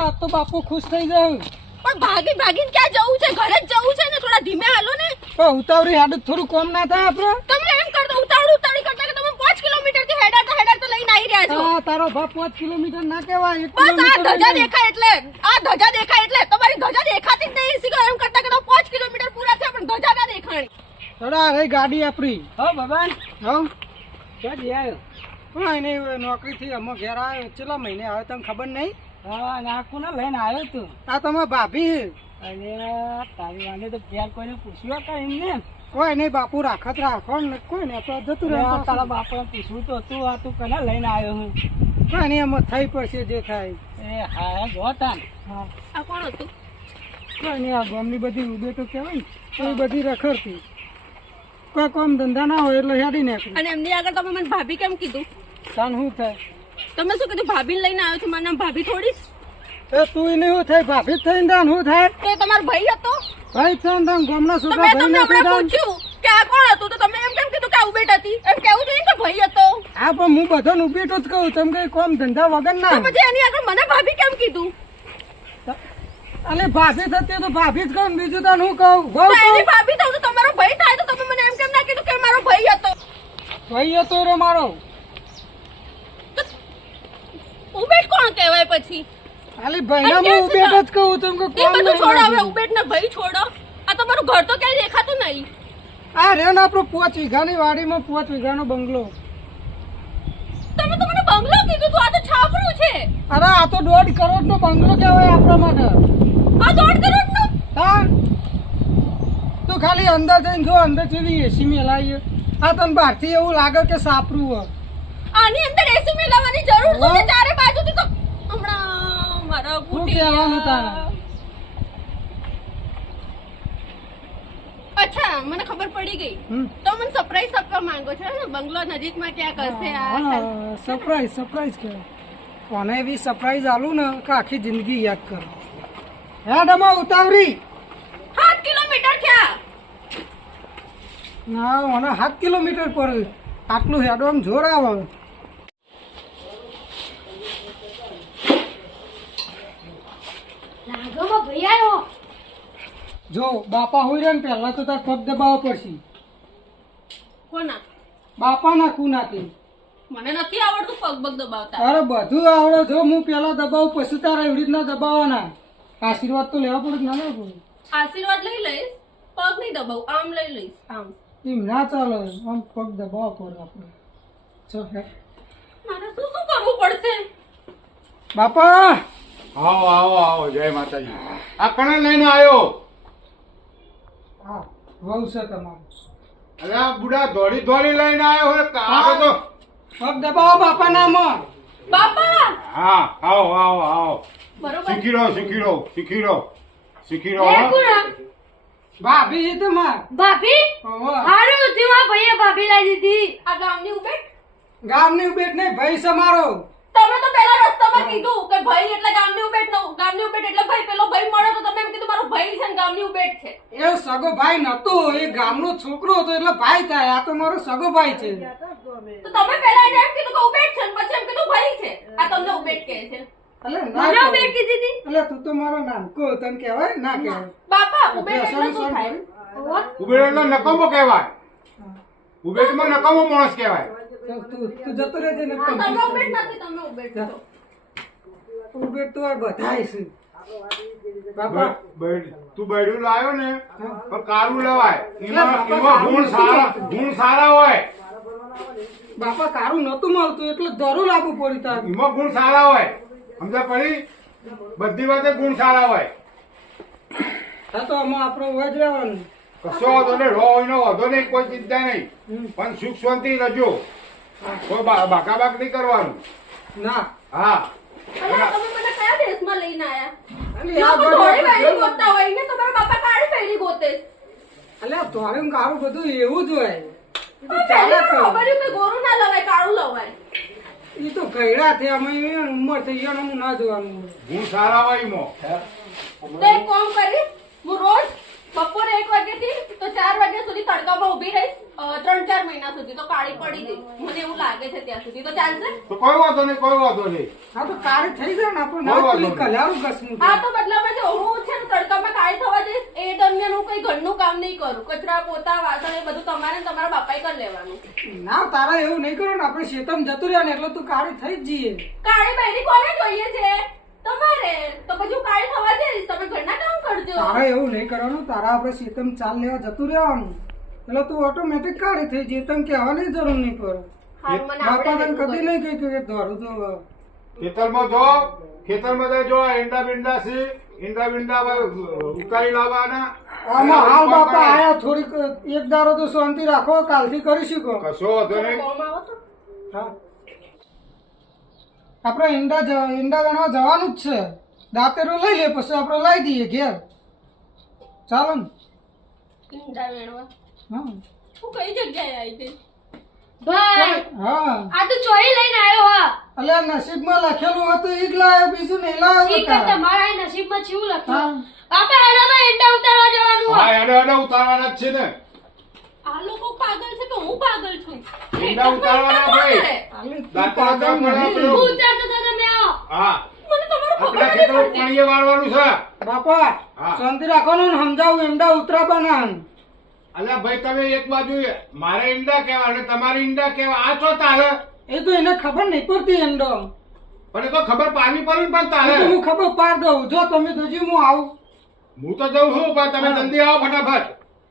આ તો બાપુ ખુશ થઈ જાય. પણ ભાગીને ક્યાં જવું છે? ઘરે જ જવું છે ને. થોડા ધીમે હાલો ને. પણ ઉતાવળી હાડું થોડું કોમ ના થાય આપણે. તમે એમ કરતો ઉતાવળી કરતા કે તમે 5 કિલોમીટર થી હેડાતા લઈને આવી રહ્યા છો. હા તારો બાપ 5 કિલોમીટર ના કહેવાય. 1 બસ આ કિલોમીટર ધજા દેખાય એટલે તમારી ધજા દેખાતી જ નહીં. સીધો એમ કરતા કે 5 કિલોમીટર પૂરા થયા પણ ધજા ના દેખાણી. થોડા રહી ગાડી આપણી. હા ભગવાન હા ક્યાં જઈ આવ્યો? હા એને નોકરીથી અમે ઘેર આવ્યો. કેટલા મહિને આવ્યો તને ખબર નહીં? હા નાખું ને લઈને આવ્યો તું. આ તમારા ભાભી. અરે તારી વાંધે તો ઘેર કોઈને પૂછ્યું હતા એમને? કોઈ નહીં બાપુ રાખત રાખો ને કોઈ ને તો જતું રહે. તારા બાપાને પૂછવું તો તું આ તું કને લઈને આવ્યો હું? કોઈ નહીં એમ થઈ પડશે જે થાય. એ હા જો તાન. હા આ કોણ હતું? કોઈ નહીં આ ગામની બધી ઉદે તો કહેવાય ને એ બધી રખડતી. કોઈ કામ ધંધા ના હોય એટલે હેડી નાખી. અને એમની આગળ તમે મને ભાભી કેમ કીધું? તાન શું થાય? તમે શું કીધું? ભાભીને લઈને આવ્યો છો. મારું નામ ભાભી થોડી જ. એ તું એને શું થાય? ભાભી જ થઈને તાન શું થાય? તો એ તમારો ભાઈ હતો. ભાઈ છે ને તાન ગામના તો છોકરા મેં ભાઈ તમને નથી હમણાં તાન. પૂછ્યું કે આ કોણ હતું તો તમે એમ કેમ કીધું કે આ ઉબેટ હતી? એમ કેવું જોઈએ કે ભાઈ હતો. હા પણ હું બધાને ઉભેટો જ કહું. તમે કઈ કોમ ધંધા વગર તો ના. પછી એની આગળ મને ભાભી કેમ કીધું? અલે ભાભી થતી તો ભાભી જ કહું. બીજું તાન હું કહું? તો એની ભાભી થયું તો તમારો ભાઈ થાય તો તમે મને એમ કેમ ના કીધું કે મારો ભાઈ હતો? ભાઈ હતો રે મારો. ઉબેટ કોણ કહેવાય પછી? અલે ભાઈના હું ઉભેટ જ કહું. તમે એ કોમ બધું છોડો હવે. નહીં. ઉબેટ ને ભાઈ છોડો. આ તમારું ઘર તો ક્યાંય દેખાતું નહીં. આ રે ને આપણો 5 વીઘાની વાડીમાં 5 વીઘાનો બંગલો. તમે તો મને બંગલો કીધું તું. આ તો છાપરું છે. અરે આ તો 1.5 કરોડનો બંગલો કહેવાય આપણા માટે. આ 1.5 કરોડનો. હા તું ખાલી અંદર જઈને જો અંદર જેવી એસી મેલાય. આ તને બહારથી એવું લાગે કે સાપરું હોય. આની અંદર એસી મેલાવવાની જરૂર શું છે? ચારે બાજુથી તો હમણાં મારા શું કહેવાનું તારે? અચ્છા મને ખબર પડી ગઈ. હમ. તો મને સરપ્રાઈઝ આપવા માંગો છો ને? બંગલો નજીકમાં ક્યાંક હશે. આ સરપ્રાઈઝ કહેવાય. કોને એવી સરપ્રાઈઝ આલું ને કે આખી જિંદગી યાદ કર. હે ડમા ઉતાવળી. 7 કિલોમીટર થયા. ના મને 7 કિલોમીટર પર આટલું હેડો આમ જોર આવે. લાગોમાં ભાઈ આવ્યો. જો બાપા હોય રે ને પહેલા તો તાર પગ દબાવવા પડશે. કોના? બાપાના કુનાથી. મને નથી આવડતું પગ પગ દબાવતા. અરે બધું આવડે. જો હું પેલા દબાવું પછી તારે એવી રીતના દબાવવાના. આશીર્વાદ તો લેવા પડે કે ના લેવા પડે? આશીર્વાદ લઈ લઈશ. પગ નહીં દબાવું. આમ લઈ લઈશ. આમ. એમ ના ચાલે. આમ પગ દબાવવા પડે આપણે. ચો હે મારે શું કરવું પડશે? બાપા. આવો આવો આવો જય માતાજી. આ કણે લઈને આવ્યો? હા વહુ છે તમારું. અરે આ બુડા દોડી દોડી લઈને આવ્યો હોય આ તો. પગ દબાવો બાપા નામાં. બાપા. હા આવો આવો આવો. બરોબર. શીખી લો એ કોણ? ભાભી છે તમાર. ભાભી. ઓહો. હારું થયું આ ભાઈએ ભાભી લાવી દીધી. આ ગામની ઉબેટ. ગામની ઉભેટ નહીં ભાઈ છે મારો. તમે તો પેલા રસ્તામાં કીધું કે ભાઈ એટલે ગામની ઉબેટ નો. ગામની ઉબેટ એટલે ભાઈ. પેલો ભાઈ મળ્યો તો તમે એમ કીધું મારો ભાઈ છે ને ગામની ઉબેટ છે. એ સગો ભાઈ નતો. એ ગામનો છોકરો હતો એટલે ભાઈ થાય. આ તો મારો સગો ભાઈ છે. તો તમે પેલા એને એમ કીધું કે ઉબેટ છે ને પછી એમ કીધું ભાઈ છે. આ તમને ઉબેટ કહે છે. અલે મને ના ઉબેટ કીધી હતી. અલે તું તો મારો નાનકો તને કહેવાય ના કહેવાય. બાપા ઉબેટ એટલે બેસવાનું શું સર થાય? ભાઈ. ઉબેટ એટલે નકામો કહેવાય. ઉબેટમાં નકામો માણસ કહેવાય. તું જતો રહેજે ને. તમે ઉબેટ નથી. તમે ઉબેટ છો. ઉભેટ તો આ બધાય છે. બાપા તું બૈડું લાવ્યો ને પણ કાળું લેવાય. બાપા, એમાં કાળું ગુણ સારા હોય. બાપા કારું નતું મળતું એટલે જરૂર લાગુ પડી તાર. એમાં ગુણ સારા હોય. સમજા પડી? બધી વાતે ગુણ સારા હોય. હા તો આમાં આપણો વજ રહેવાનું. કશો વાંધો નહીં. રો હોય નો વાંધો નહીં. કોઈ ચિંતા નહીં. પણ સુખ શાંતિ રજો. કોઈ બાકાબાક નહીં કરવાનું. ના હા અલા, તમે મને કયા દેશમાં લઈને આયા? અલે આ લોકો ધોળી પહેરી બધું ગોતતા હોય ને તમારા બાપા કાળી પહેરી ગોતે. અલે ધોળું કારું બધું એવું જ હોય. એ તો પણ ચાલે પહેલી કર. ખબર કે ગોરું ના લવાય કાળું લવાય. એ તો ગયડા થયા અમે ઉંમર થઈ ગયા હું ના જોવાનું હોય. ગુણ સારા હોય એમાં. તો એક કામ કરીશ. હું રોજ બપોરે 1 વાગ્યાથી તો 4 વાગ્યા સુધી તડકામાં ઊભી રહીશ. 3-4 3-4 મહિના સુધી તો કાળી પડી ગઈ. મને એવું લાગે છે ત્યાં સુધી તો ચાલશે. તો કોઈ વાંધો નહીં, કોઈ વાંધો નહીં. હા તો કાળી થઈ જાય ને આપણે બરાબર. ના પેલી કલારું ઘસવું હા તો મતલબ જો હું છે ને તડકામાં કાળી થવા જઈશ એ દરમિયાન હું કઈ ઘરનું કામ નહીં કરું. કચરા પોતા વાસણ એ બધું તમારે ને તમારા બાપાએ કરી લેવાનું. ના તારા એવું નહીં કરો ને આપણે શેતમ જતું રહ્યા ને એટલે તું કાળી થઈ જ જઈએ. કાળી બહેરી કોને જોઈએ છે? તમારે. તો પછી હું કાળી થવા જઈશ, તમે ઘરના કામ કરજો. તારા એવું નહીં કરવાનું, તારા આપણે શેતમ ચાલ લેવા જતું રહેવાનું એટલે તું ઓટોમેટિક કાળી થઈ જઈએ. તને કહેવાની જરૂર નહીં પડે. હારું, મને બાપા આવડે તને છે કદી નહીં કહ્યું કે દોડું તો ખેતરમાં જો, ખેતરમાં તો જો ઈંડા બિંડા છે, ઈંડા બિંડા ઉકાળી લાવવાના. આમાં હાલ બાપા આયા થોડીક એક દારો તો શાંતિ રાખો, કાલથી કરીશું કો. કશો વાંધો નહીં. કોમ આવો છો? હા આપણે ઈંડા ગણવા જવાનું જ છે. દાંતેરો લઈ લે પછી આપણે લઈ દઈએ ઘેર. ચાલો ને. ઈંડા વેણવા. હા હું કઈ જગ્યાએ આવી ગઈ? ભાઈ હા આ તો ચોરી લઈને આવ્યો હા અલ્યા નસીબમાં લખેલું હતું ઈ જ લાવ્યો, બીજું નહીં લાવ્યો ઠીક તારા. તમારા નસીબમાં ચેવું લખ્યું હા બાપા એના તો ઈંડા ઉતારવા જવાનું હા, હોય. એને ઉતારવાના જ છે ને. આ લોકો પાગલ છે કે હું પાગલ છું? ઈંડા ઉતારવાના ભાઈ. આલી તું દાંતે પાગલ દાંતે નહીં. પડે હું ઉતારતો તો તમે આવો હા, મને તમારું ખબર આપણા નથી ખેતરમાં પડતી. પાણીએ વાળવાનું છે. બાપા હા. શાંતિ રાખવાનું ને સમજાવું ઈંડા ઉતરાવાના. અલ્યા ભાઈ, તમે એક બાજુ મારે ઈંડા કેવા અને તમારે ઈંડા કેવા, આ છો તારે. એ તો એને ખબર નહીં પડતી ઈંડો. પણ એ તો ખબર પાડવી પડે ને પણ એ તો તારે. હું ખબર પાડ દઉં. જો તમે તો હું આવું. હું તો જઉં છું પણ તમે હા. જલ્દી આવો ફટાફટ.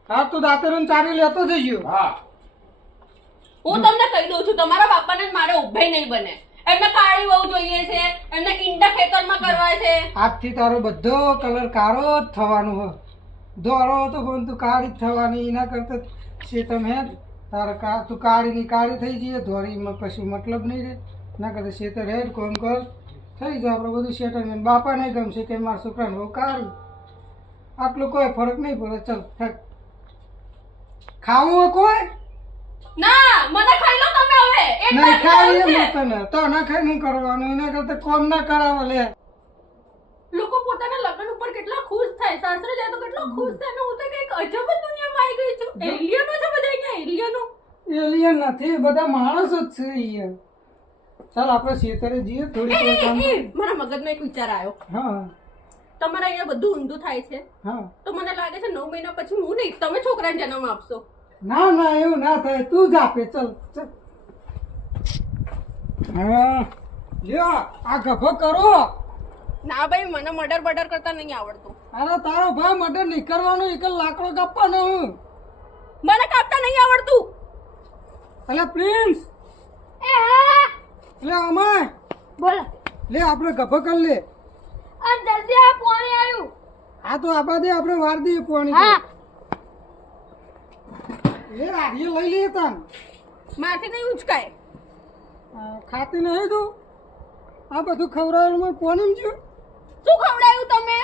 હા તો દાંતેરો ચારી લેતો જઈયો. હા, હું તમને કહી દઉં છું તમારા બાપાને જ મારે ઉભે નહીં બને. એમને કાળી વહુ જોઈએ છે, એમને ઈંડા ખેતરમાં કરવા છે. આજથી તારો બધો કલર કાળો જ થવાનો હોય. દોડો તો પણ તું કાળી જ થવાની. એના કરતા શેતમ હે તારે તું કાળી ની કાળી થઈ જઈએ. ધોળીમાં કશું મતલબ નહીં રહે. ના કરતા શેતર હેડ કોમ કર થઈ જાય આપણે બધું સેટલ. બાપા નહીં ગમશે કે મારા છોકરાને બહુ કાળી. આટલું કોઈ ફરક નહીં પડે. ચલ હેડ. ખાવું હોય કોઈ ના, મને ખાઈ લો તમે હવે. એક નહીં બાજુ ખાવી આવું છે. એમ તને તો ના ખાઈ નહીં કરવાનું. એના કરતા કોમ ના કરાવો લે. લોકો પોતાના લગ્ન ઉપર કેટલા ખુશ થાય, સાસરે જાય તો કેટલો ખુશ થાય. ને હું તો કઈક અજબ જ દુનિયામાં આવી ગઈ છું. એલિયનો છે બધા અહીંયા, એલિયનો. એલિયન નથી, બધા માણસ જ છે અહીંયા. ચાલ આપણે ખેતરે જઈએ થોડી કોઈ કામ. મારા મગજમાં એક વિચાર આવ્યો. હા તમારા અહીંયા બધું ઊંધું થાય છે હા તો મને લાગે છે 9 મહિના પછી હું નહીં, તમે છોકરાને જન્મ આપશો. ના ના એવું ના થાય. તું જ આપે. ચલ ચલ. હા લ્યો આ ગભો કરો. ના ભાઈ, મને મર્ડર બર્ડર કરતા નહીં આવડતું. અરે તારો ભાઈ મર્ડર નહીં કરવાનો. એક લાકડો કાપવાનો હું. મને કાપતા નહીં આવડતું. અલે પ્રિન્સ એ હા લે અમાય બોલો લે આપણે ગભો કરી લે. આ જલ્દી આ પાણી આવ્યું આ તો આબા દે આપણે વાર દઈએ પાણી. હા લે આડીએ લઈ લઈએ તાન. માથે નહીં ઉચકાય. ખાતી નહીં તું. આ બધું ખવડાવેલું પાણી જો. શું ખવડાયું તમે?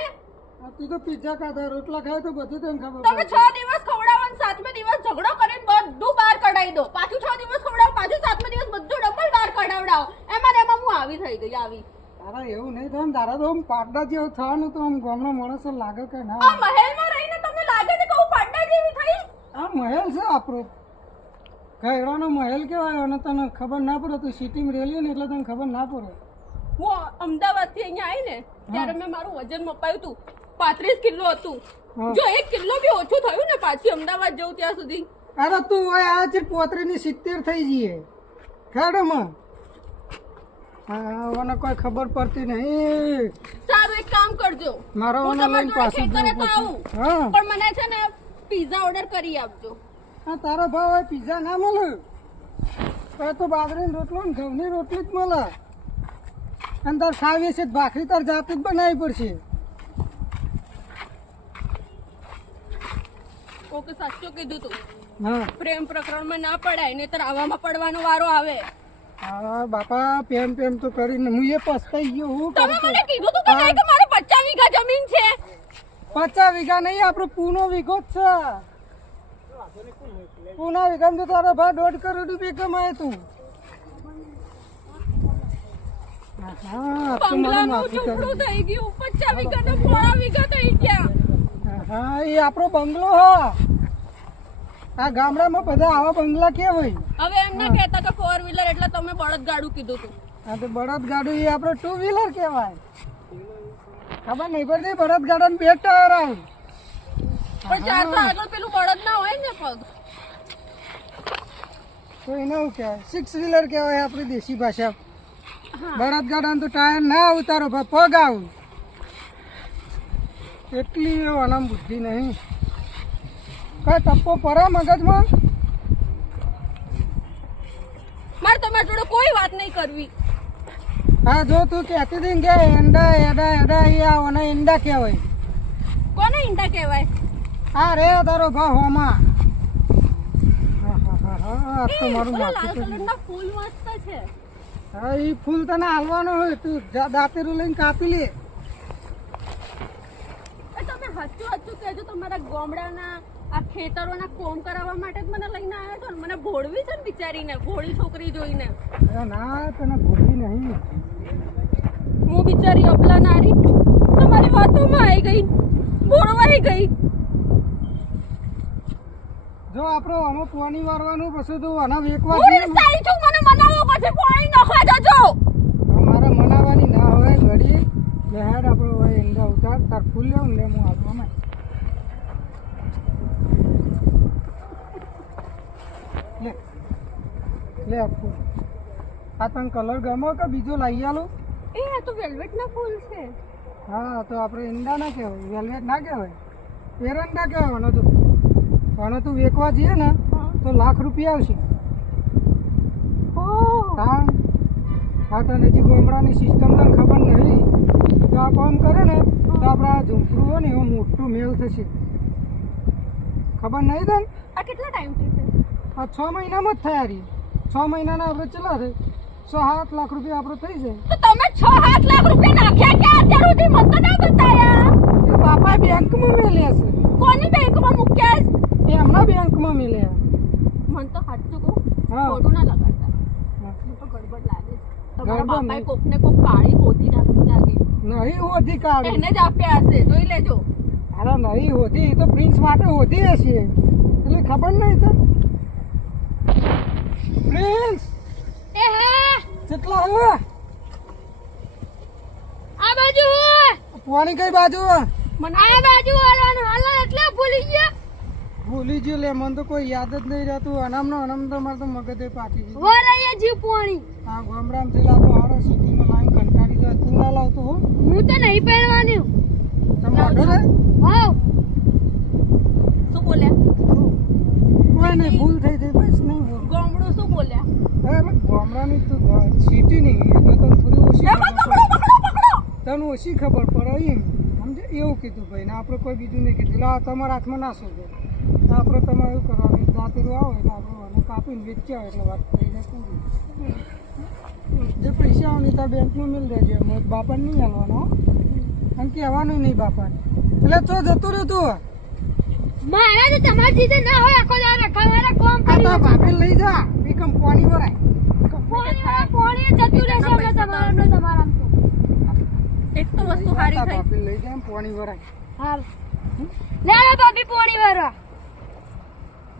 તું તો પિઝા ખાધા, રોટલા ખાય તો બધું તને ખબર તમે પડે. 6 દિવસ ખવડાવો અને 7મે દિવસ ઝઘડો કરીને બધું બહાર કઢાઈ દો. પાછું 6 દિવસ ખવડાવો, પાછું 7મે દિવસ બધું ડબલ બહાર કઢાવડાવો. એમાં ને એમાં હું આવી થઈ ગઈ, આવી. તારા એવું નહીં થાય ને. તારા તો આમ પાડા જેવું થવાનું તો આમ ગામના માણસો લાગે કે ના. આ મહેલમાં રહીને તમને લાગે છે કે હું પાડા જેવી થઈ? આ મહેલ છે આપણો. ગયડાનો મહેલ કહેવાય. અને તને ખબર ના પડે. તું સિટીમાં રહેલી ને એટલે તને ખબર ના પડે. હું અમદાવાદથી અહીંયા આવી ને ત્યારે મેં મારું વજન મપાયું હતું. 35 કિલો હતું. હા. જો 1 કિલો બી ઓછું થયું ને પાછી અમદાવાદ જવું ત્યાં સુધી. અરે તું હોય આ છે 35 70 થઈ જઈએ ખેડમાં. હા મને કોઈ ખબર પડતી નહીં. સારું, એક કામ કરજો. મારો હું ઓનલાઈન તમારા જોડે પાછું ખેતરે તો આવું. હા પણ મને છે ને પિઝા ઓર્ડર કરી આપજો. હા તારો ભાવ હોય પીઝા ના મળે. હવે તો બાજરીનો રોટલો ને ઘઉંની રોટલી જ મળે. અને તાર ખાવી છે ભાખરી તાર જાતે જ બનાવવી પડશે. ઓકે, સાચું કીધું તું. હા પ્રેમ પ્રકરણમાં ના પડાય નહીતર આવામાં પડવાનો વારો આવે. હા બાપા પેમ પેમ તો કરીને હું એ પસ્તાઈ ગયો. હું તમે મને કીધું તું કે નહીં કે મારે 50 વીઘા જમીન છે. 50 વીઘા નહીં, આપણો પૂનો વીઘો જ છે. પૂના વીઘામાં તો તારા ભાઈ 1.5 કરોડ રૂપિયા કમાય તું. હા તું મને બંગલાનું માફી કરી. ઝૂંપડું થઈ ગયું. 50 વીઘા તો 3 વીઘા થઈ ગયા. હા એ આપણો બંગલો હા. આ ગામડામાં બધા આવા બંગલા કેવા હોય? હવે એમ ના કહેતા કે 4 વ્હીલર એટલે તમે બળદગાડું કીધું તું. આ તો બળદગાડું એ આપણે 2 વ્હીલર કહેવાય. ખબર નહીં પડતી બળદગાડાને 2 ટાયર આવે. પણ ચાર તો આગળ પેલું બળદ ના હોય ને પગ. તો એને શું કહેવાય? 6 વ્હીલર કહેવાય આપણી દેશી ભાષા. બળદગાડાને તો ટાયર ના ઉતારો પગ આવું. એટલી અનામ બુદ્ધિ નહીં. કઈ ટપ્પો પડે મગજમાં? મારે તમારી જોડે કોઈ વાત નહીં કરવી. હા જો તું કહેતી હતી ને કે એંડા એડા એડા એ આવો એંડા કહેવાય. કોને ઈંડા કહેવાય? હા રે તારો ભાવ હોમાં. આ તો મારું ઓલા લાલ માથું કલરના ફૂલ મસ્ત છે. હા એ ફૂલ તને હાલવાનો હોય તું દાંતેરું લઈને કાપી લે. એ તમે હચ્ચું કહેજો તમારા ગામડાના આ ખેતરોના કોમ કરાવવા માટે જ મને લઈને આવ્યા છો ને મને ભોળવી છે ને બિચારીને ભોળી છોકરી જોઈને. અરે ના તને ભૂલવી નહીં. હું બિચારી અબલા નારી તમારી વાતોમાં આવી ગઈ ભોળવાઈ ગઈ. જો આપણો આનો પાણી વારવાનું પછી તું આના વેકવા હું જઈએ ને, ઈચ્છાઈ છું મને મનાવો પછી પાણી નખવા જજો. મારે મનાવાની ના હોય ઘડી બેહાડ આપણો હોય ઈંડા ઉતાર તાર ફૂલ લેવું ને લે હું આપવામાં લે લે આ ફૂલ. આ તને કલર ગમો કે બીજો લઈ આલો? એ આ તો વેલ્વેટના ફૂલ છે. હા તો આપણે ઈંડા ના કહેવાય વેલ્વેટ ના કહેવાય એરંડા કહેવાય. આનો તો આનો તું વેકવા જઈએ ને તો લાખ રૂપિયા આવશે. હા હા તને હજી ગામડાની સિસ્ટમ તને ખબર નહીં. તો આ કામ કરે ને તો આપણા ઝૂંપડું હોય ને એવો મોટું મેલ થશે. ખબર નહીં તને? આ કેટલા ટાઈમથી છે? આ 6 મહિનામાં જ થયા રહી. 6 મહિનાના આપણે ચલા છે 6-7 લાખ રૂપિયા આપણે થઈ જાય. તો તમે 6-7 લાખ રૂપિયા નાખ્યા કે અત્યાર સુધી મને તો ના બતાયા? એ બાપા બેંકમાં મેલ્યા છે. કોની બેંકમાં મૂક્યા છે? એ હમણાં બેંકમાં મેલ્યા. મને તો સાચું કહું હા. ખોટું ના લગાડતા. મને તો ગડબડ લાગે છે. તમારા ગડબડ બાપાએ નહીં. કોકને કોક કાળી હોતી નાખી લાગે. નહીં હોતી કાઢી. એને જ આપ્યા હશે જોઈ લેજો. અરે નહીં હોતી એ તો પ્રિન્સ માટે હોતી હશે એટલે ખબર નહીં તો. પ્રિન્સ એ હા કેટલા હવે આ બાજુ હોય. પાણી કઈ બાજુ મને આ બાજુ વાળવાનું હાલો એટલે ભૂલી ગયા. ભૂલી ગયો લે મને તો કોઈ યાદ જ નહીં રહેતું. અનામનો અનામ તો મારે તો મગજ પાકી ગયું. વરાયા જીવ પાણી. આ ગામડામાં લાવતો હારો સિટીમાં લાઈન કંટાળી જાય. તું ના લાવતો હો હું તો નહીં પહેરવાની. તમે ઓર્ડર હે હાવ શું બોલ્યા? કોઈ નહીં ભૂલ થઈ જાય બસ નહીં ભૂલ. ગામડું શું બોલ્યા? અરે ગામડાની તો સિટી નહીં એટલે તને થોડી ઓછી એમાં ખબર પકડો પડે. પકડો પકડો. તને ઓછી ખબર પડે એમ સમજે એવું કીધું ભાઈ ને આપણે કોઈ બીજું નહીં કીધું. લા તમારા હાથમાં ના શોધો આપણે તમારે એવું કરવાનું દાંતેરું આવે એટલે આપણે આને કાપીને વેચ્યા હોય એટલે વાત કરીને પૂરી. જે પૈસા આવે ને ત્યાં બેંકમાં મિલ દેજે બાપાને નહીં હાલવાનો હો. અને કહેવાનું નહીં બાપાને. એટલે ચો જતું રહ્યું તું મારા તો તમારી જીતે ના હોય આખો દાડો રખડવાના કોમ આ કરી. તો ભાભી લઈ જા એકમ પાણી ભરાય. પાણી જતું રહેશે હમણાં તમારા તો. એક તો વસ્તુ સારી થઈ. ભાભી લઈ જાય એમ પાણી ભરાય. હાલ લે આ ભાભી પાણી વાળવા.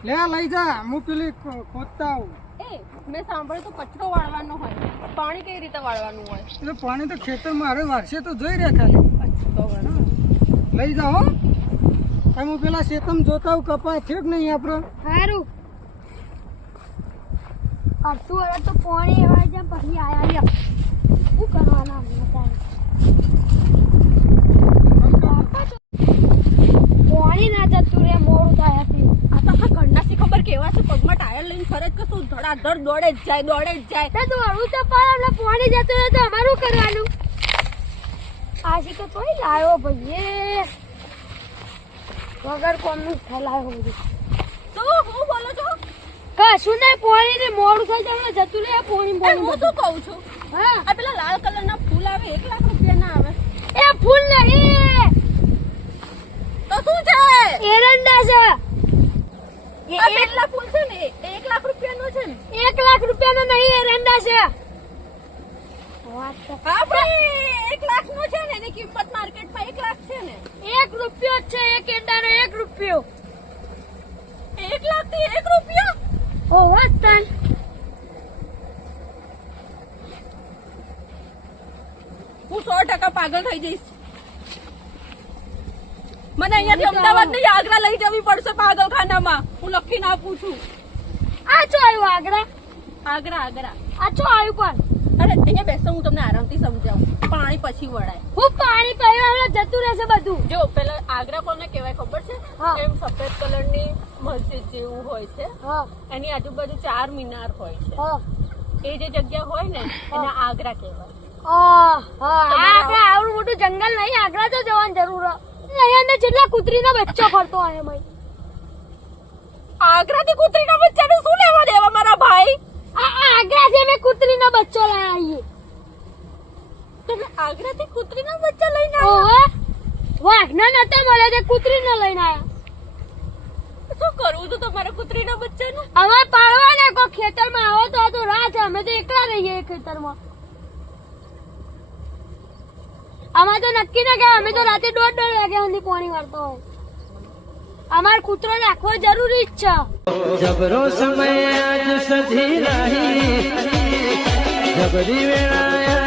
લે લઈ જા હું પેલી ખોદતા આવું. એ મેં સાંભળ્યું તો કચરો વાળવાનો હોય પાણી કઈ રીતે વાળવાનું હોય? એટલે પાણી તો ખેતરમાં હારે વારસે તો જોઈ રહ્યા ખાલી. લઈ જાઓ હું પેલા શેતમ જોતા હું કપા થયો કે નહીં આપણો. સારું અડધું વાળા તો પાણી એવા જ્યાં પછી આયા લ્યો. શું કરવાના હમણાં તારે? પાણી ના જતું રે મોડું થાય છે. આ તો આખા ઘરના શી ખબર કેવા છે પગમાં ટાયર લઈને ફરજ કે શું ધડાધડ દોડે જ જાય દોડે જ જાય. તો દોડવું તો પણ આપણે પાણી જતું રહે તો અમારું કરવાનું. આશી તો તોય લાવ્યો ભાઈ વગર કોમનું થલાયો બધું. તો હું બોલો છો? કશું નહીં પાણી ને મોડું થઈ જાય જતું રહે પાણી એ પાણી હું શું કહું છું? હા આ પેલા લાલ કલરના ફૂલ આવે 1 લાખ રૂપિયા ના આવે એ ફૂલ નહીં તો શું છે? એરંડા છે. આ કેટલા ફૂલ છે ને 1 લાખ રૂપિયાનો છે ને? 1 લાખ રૂપિયાનો નહીં એરંડા છે. વાત તો હા ભાઈ 1 લાખ નો છે ને એની કિંમત માર્કેટમાં 1 લાખ છે ને. 1 રૂપિયો જ છે એક એરંડાનો 1 રૂપિયો. 1 લાખથી 1 રૂપિયા? ઓહો તન હું 100% પાગલ થઈ જઈશ. મને અહીંયાથી અમદાવાદ નહીં આગ્રા લઈ જવી પડશે પાગલખાનામાં. હું લખીને આપું છું. આ ચો આવ્યું આગ્રા આગ્રા. આ ચો આવ્યું પણ અરે અહીંયા બેસો, હું તમને આરામથી સમજાવું. પાણી પછી વળાય. હું પાણી પીવા હમણાં જતું રહેશે બધું. જો પેલા આગ્રા કોને કહેવાય ખબર છે? હા. એમ સફેદ કલરની મસ્જિદ જેવું હોય છે. હા એની આજુબાજુ 4 મિનાર હોય છે. હા એ જે જગ્યા હોય ને એને આગ્રા કહેવાય. આપડે આવડું મોટું જંગલ નહીં આગ્રા તો જવાની જરૂર અહીંયા અંદર જેટલા કૂતરીનો બચ્ચો ફરતો હોય એમાં આગ્રાથી કૂતરીના બચ્ચાને શું લેવા દેવા મારા ભાઈ? આગ્રાથી અમે કૂતરીનો બચ્ચો લઈ આવીએ. તમે આગ્રાથી કૂતરીના બચ્ચા લઈને ઓહો વાઘના નતા મળે તે કૂતરીને લઈને આયા. શું કરવું તો તમારા કૂતરીના બચ્ચાનું? અમારે પાડવાના કોઈ ખેતરમાં આવો તો રાત અમે તો એકલા રહીએ એ ખેતરમાં. અમારે તો નક્કી ના કે અમે તો રાતે 1:30 વાગ્યા સુધી પાણી વાળતો હોય. અમારે કૂતરો રાખવો જરૂરી જ છે. જબરો સમય આજ સધી રહી જબરી વેળાયા